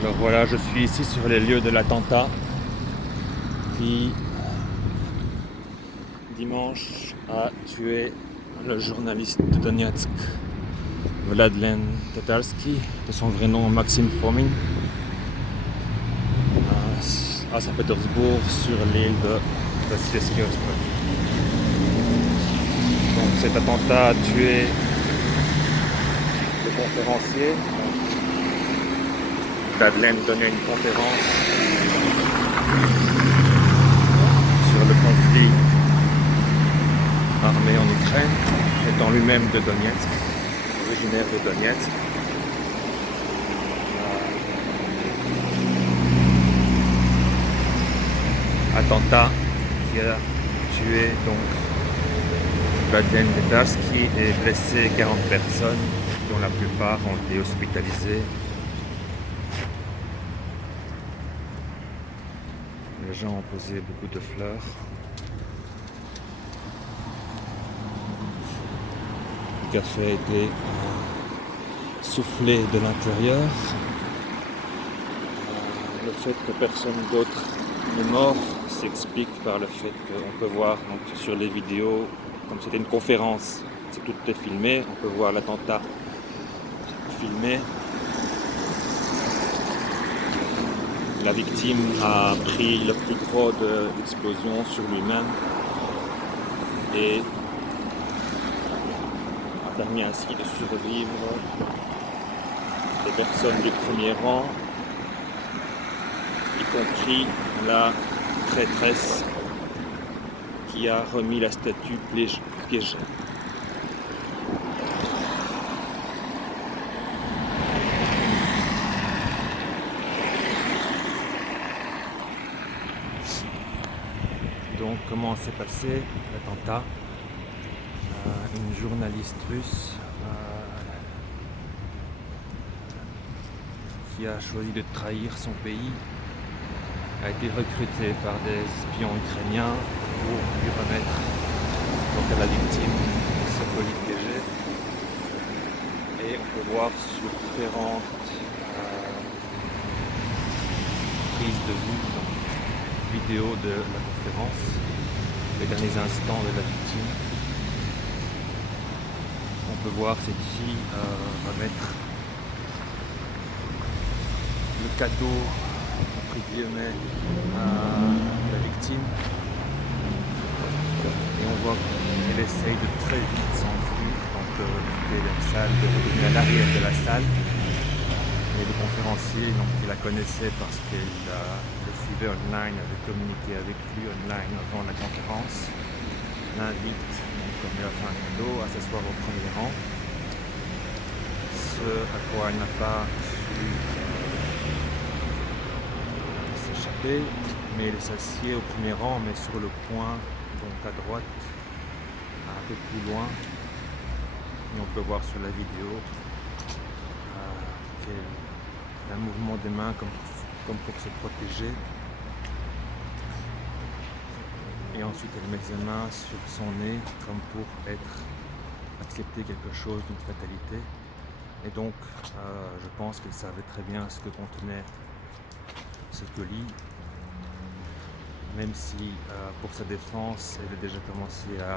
Alors voilà, je suis ici sur les lieux de l'attentat qui, dimanche, a tué le journaliste de Donetsk, Vladlen Tatarski, de son vrai nom Maxime Fomin, à Saint-Pétersbourg sur l'île de Vassilievski Ostrov. Donc cet attentat a tué le conférencier. Vladlen donnait une conférence sur le conflit armé en Ukraine, étant lui-même de Donetsk, originaire de Donetsk. Attentat qui a tué donc Vladlen Tatarski et blessé 40 personnes, dont la plupart ont été hospitalisées. Les gens ont posé beaucoup de fleurs. Le café a été soufflé de l'intérieur. Le fait que personne d'autre n'est mort s'explique par le fait qu'on peut voir donc, sur les vidéos, comme c'était une conférence, tout est filmé, on peut voir l'attentat filmé. La victime a pris le plus gros de l'explosion sur lui-même et a permis ainsi de survivre des personnes du premier rang, y compris la prêtresse qui a remis la statue piégée. Donc comment s'est passé l'attentat? Une journaliste russe qui a choisi de trahir son pays a été recrutée par des espions ukrainiens pour lui remettre donc, à la victime sa colis piégée. Et on peut voir sur différentes prises de vue, donc, vidéos de la conférence, les derniers instants de la victime. On peut voir cette fille remettre le cadeau entre guillemets à la victime. Et on voit qu'elle essaye de très vite s'enfuir, donc de quitter la salle, de revenir à l'arrière de la salle. Et le conférencier, donc, il la connaissait parce qu'elle le suivait online, avait communiqué avec lui online avant la conférence. L'invite, comme il a fait un cadeau, à s'asseoir au premier rang. Ce à quoi elle n'a pas su s'échapper, mais elle s'assied au premier rang, mais sur le coin, donc à droite, un peu plus loin. Et on peut voir sur la vidéo qu'elle fait un mouvement des mains comme pour se protéger. Et ensuite elle met ses mains sur son nez comme pour accepter quelque chose d'une fatalité. Et donc je pense qu'elle savait très bien ce que contenait ce colis, même si pour sa défense elle a déjà commencé à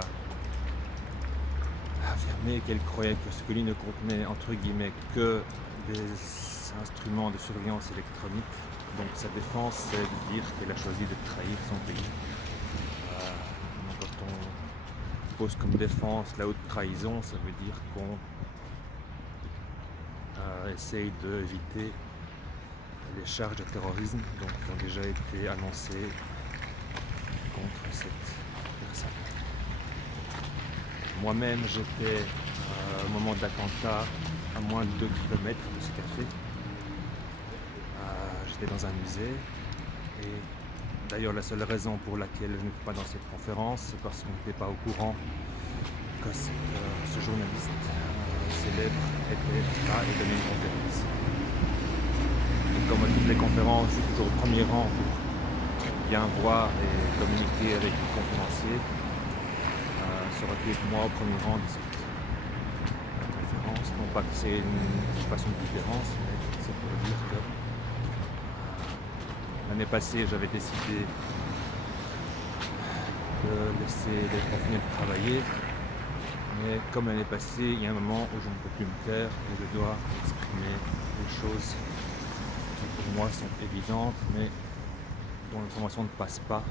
affirmer qu'elle croyait que ce colis ne contenait entre guillemets que des instruments de surveillance électronique. Donc sa défense, c'est de dire qu'elle a choisi de trahir son pays. Quand on pose comme défense la haute trahison, ça veut dire qu'on essaye d'éviter les charges de terrorisme donc, qui ont déjà été annoncées contre cette personne. Moi-même, j'étais au moment de l'attentat à moins de 2 km de ce café. J'étais dans un musée et d'ailleurs la seule raison pour laquelle je n'étais pas dans cette conférence, c'est parce qu'on n'était pas au courant que ce journaliste célèbre était là et donnait une conférence. Et comme à toutes les conférences, je suis toujours au premier rang pour bien voir et communiquer avec le conférencier. Ça aurait pu être moi au premier rang de cette conférence. Non pas que je fasse une différence, mais c'est pour dire que L'année passée, j'avais décidé de laisser les professionnels travailler. Mais comme l'année passée, il y a un moment où je ne peux plus me taire et je dois exprimer des choses qui pour moi sont évidentes, mais dont l'information ne passe pas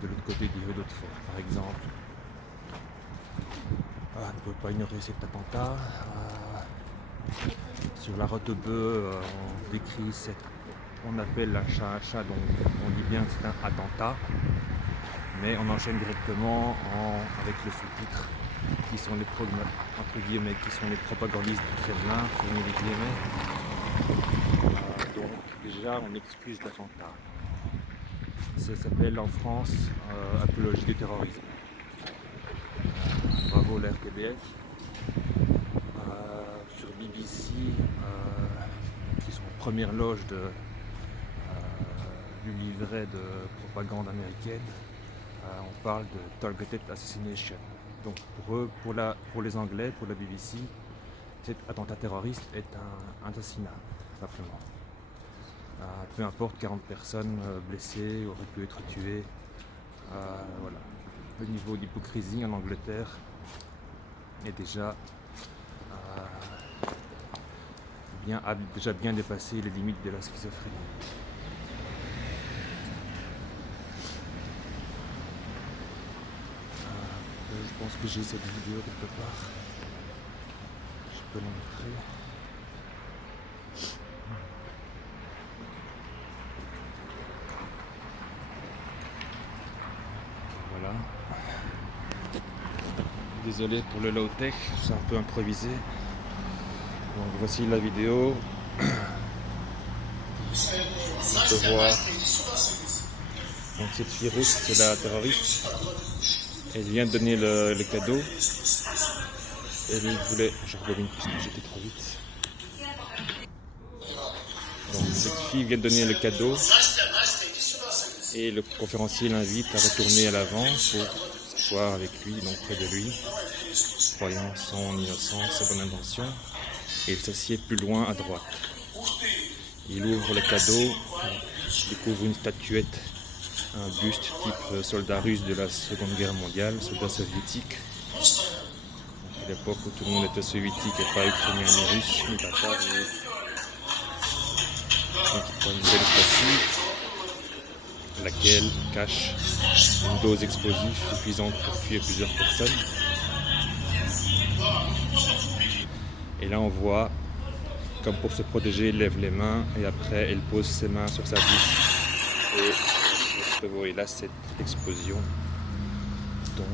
de l'autre côté du rideau de fer. Par exemple, on ne peut pas ignorer cet attentat. Sur la route de Bœuf, on décrit on appelle un chat, donc on dit bien que c'est un attentat, mais on enchaîne directement avec le sous-titre qui sont les propagandistes du Kremlin, fermez les guillemets. Donc déjà on excuse l'attentat. Ça s'appelle en France apologie du terrorisme. Bravo la RTBF. Sur BBC, qui sont en première loge du livret de propagande américaine, on parle de targeted assassination. Donc pour eux, pour les Anglais, pour la BBC, cet attentat terroriste est un assassinat, simplement. Peu importe, 40 personnes blessées auraient pu être tuées. Voilà. Le niveau d'hypocrisie en Angleterre est a déjà bien dépassé les limites de la schizophrénie. Je pense que j'ai cette vidéo quelque part. Je peux la montrer. Voilà. Désolé pour le low-tech, c'est un peu improvisé. Donc voici la vidéo. On peut voir. Donc cette fille rousse, c'est la terroriste. Elle vient de donner le cadeau. Elle voulait. Je rebobine parce que j'étais trop vite. Donc cette fille vient de donner le cadeau. Et le conférencier l'invite à retourner à l'avant pour s'asseoir avec lui, donc près de lui, croyant son innocence, sa bonne intention. Et il s'assied plus loin à droite. Il ouvre le cadeau, découvre une statuette, un buste type soldat russe de la Seconde Guerre mondiale, soldat soviétique. À l'époque où tout le monde était soviétique et pas ukrainien ni russe, ni tatar. Donc il prend une belle statue, laquelle cache une dose explosive suffisante pour tuer plusieurs personnes. Et là on voit, comme pour se protéger, elle lève les mains et après elle pose ses mains sur sa bouche. Et vous voyez là cette explosion. Donc